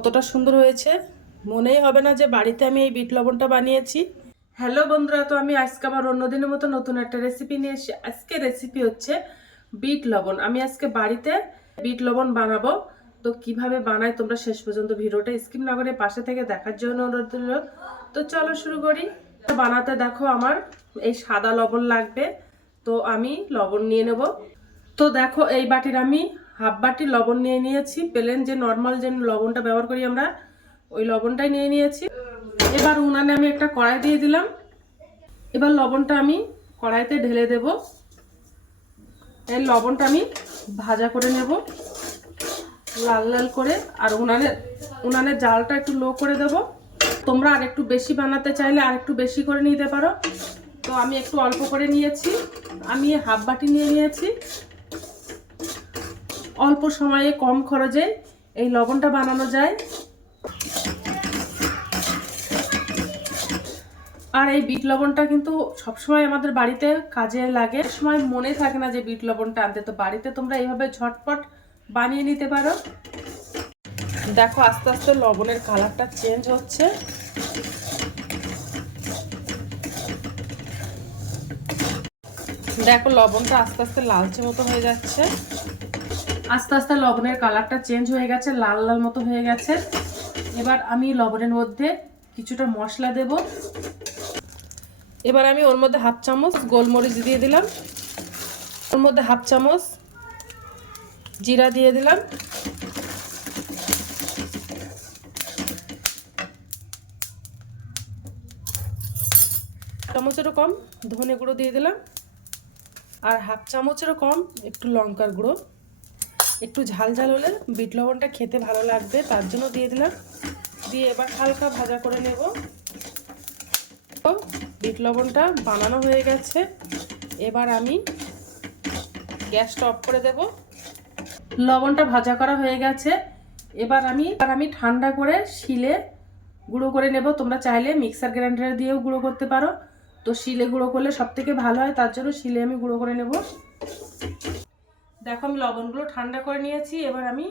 কতটা সুন্দর হয়েছে? মনেই হবে না যে বাড়িতে আমি এই বিট লবণটা বানিয়েছি। হ্যালো বন্ধুরা, তো আমি আজকে আবার অন্যদিনের মতো নতুন একটা রেসিপি নিয়ে এসেছি আজকে রেসিপি হচ্ছে বিট লবণ। আমি আজকে বাড়িতে বিট লবণ বানাবো। তো কীভাবে বানাই তোমরা শেষ পর্যন্ত ভিডিওটা স্কিপ না করে পাশে থেকে দেখার জন্য অনুরোধ রইল। তো চলো শুরু করি। বানাতে দেখো আমার এই সাদা লবণ লাগবে। তো আমি লবণ নিয়ে নেব। তো দেখো এই বাটির আমি হাফ বাটি লবণ নিয়ে নিয়েছি। প্লেন যে নর্মাল যে লবণটা ব্যবহার করি আমরা, ওই লবণটাই নিয়ে নিয়েছি। এবার উনানে আমি একটা কড়াই দিয়ে দিলাম। এবার লবণটা আমি কড়াইতে ঢেলে দেব। এই লবণটা আমি ভাজা করে নেব। লাল লাল করে। আর উনানে, উনানের জালটা একটু লো করে দেব। তোমরা আর একটু বেশি বানাতে চাইলে আর একটু বেশি করে নিতে পারো। তো আমি একটু অল্প করে নিয়েছি। আমি হাফ বাটি নিয়ে নিয়েছি। অল্প সময়ে কম খরচে এই লবণটা বানানো যায়। আর এই বিট লবণটা কিন্তু সবসময় আমাদের বাড়িতে কাজে লাগে। সময় মনে থাকে না যে বিট লবণটা আনতে। তো বাড়িতে তোমরা এইভাবে ঝটপট বানিয়ে নিতে পারো। দেখো, আস্তে আস্তে লবণের কালারটা চেঞ্জ হচ্ছে। দেখো, লবণটা আস্তে আস্তে লালচে মতো হয়ে যাচ্ছে। আস্তে আস্তে লবণের কালারটা চেঞ্জ হয়ে গেছে, লাল লাল মতো হয়ে গেছে। এবার আমি লবণের মধ্যে কিছুটা মশলা দেব। এবার আমি ওর মধ্যে হাফ চামচ গোলমরিচ দিয়ে দিলাম। ওর মধ্যে হাফ চামচ জিরা দিয়ে দিলাম। চামচেরও কম ধনে গুঁড়ো দিয়ে দিলাম। আর হাফ চামচেরও কম একটু লঙ্কার গুঁড়ো। একটু ঝাল ঝাল হলে বিট লবণটা খেতে ভালো লাগবে, তার জন্য দিয়ে দিলাম। দিয়ে এবার হালকা ভাজা করে নেব। বিট লবণটা বানানো হয়ে গেছে। এবার আমি গ্যাসটা অফ করে দেব। লবণটা ভাজা করা হয়ে গেছে। এবার আমি এবার আমি ঠান্ডা করে শিলে গুঁড়ো করে নেব। তোমরা চাইলে মিক্সার গ্রাইন্ডার দিয়েও গুঁড়ো করতে পারো। তো শিলে গুঁড়ো করলে সব থেকে ভালো হয়, তার জন্য শিলে আমি গুঁড়ো করে নেব। দেখো, আমি লবণগুলো ঠান্ডা করে নিয়েছি। এবার আমি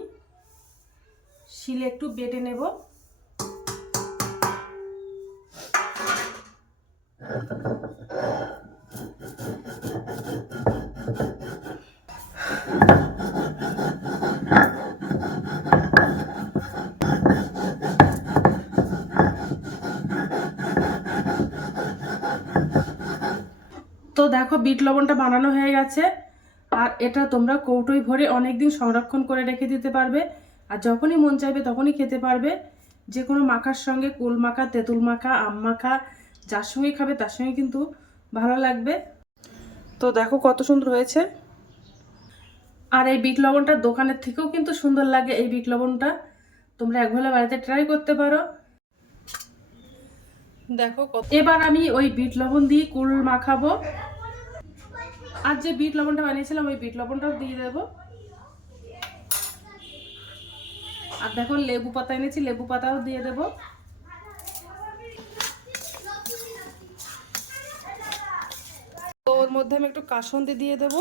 শিলে একটু বেটে নেব। তো দেখো, বিট লবণটা বানানো হয়ে গেছে। আর এটা তোমরা কৌটোয় ভরে অনেক দিন সংরক্ষণ করে রেখে দিতে পারবে। আর যখনই মন চাইবে তখনই খেতে পারবে। যে কোনো মাখার সঙ্গে কুল মাখা, তেঁতুল মাখা, আম মাখা, যার সঙ্গে খাবে তার সঙ্গে কিন্তু ভালো লাগবে। তো দেখো কত সুন্দর হয়েছে। আর এই বিট লবণটা দোকানের থেকেও কিন্তু সুন্দর লাগে এই বিট লবণটা। তোমরা একবেলা বাড়িতে ট্রাই করতে পারো। দেখো এবার আমি ওই বিট লবণ দিয়ে কুল মাখাবো। আর যে বিট লবণটা বানিয়েছিলাম, ওই বিট লবণটাও দিয়ে দেব। আর দেখো, লেবু পাতা এনেছি, লেবু পাতাও দিয়ে দেব। ওর মধ্যে আমি একটু কাসন্দি দিয়ে দেব।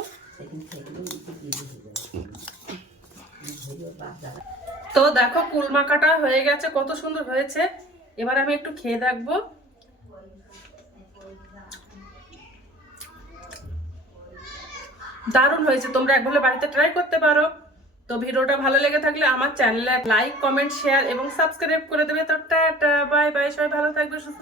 তো দেখো কুল মাখাটা হয়ে গেছে, কত সুন্দর হয়েছে। এবার আমি একটু খেয়ে দেখব। দারুণ হয়েছে। তোমরা একবার বাড়িতে ট্রাই করতে পারো। তো ভিডিওটা ভালো লেগে থাকলে আমার চ্যানেলে লাইক কমেন্ট শেয়ার এবং সাবস্ক্রাইব করে দেবে। তো টাটা বাই বাই সবাই ভালো থাকবে, সুস্থ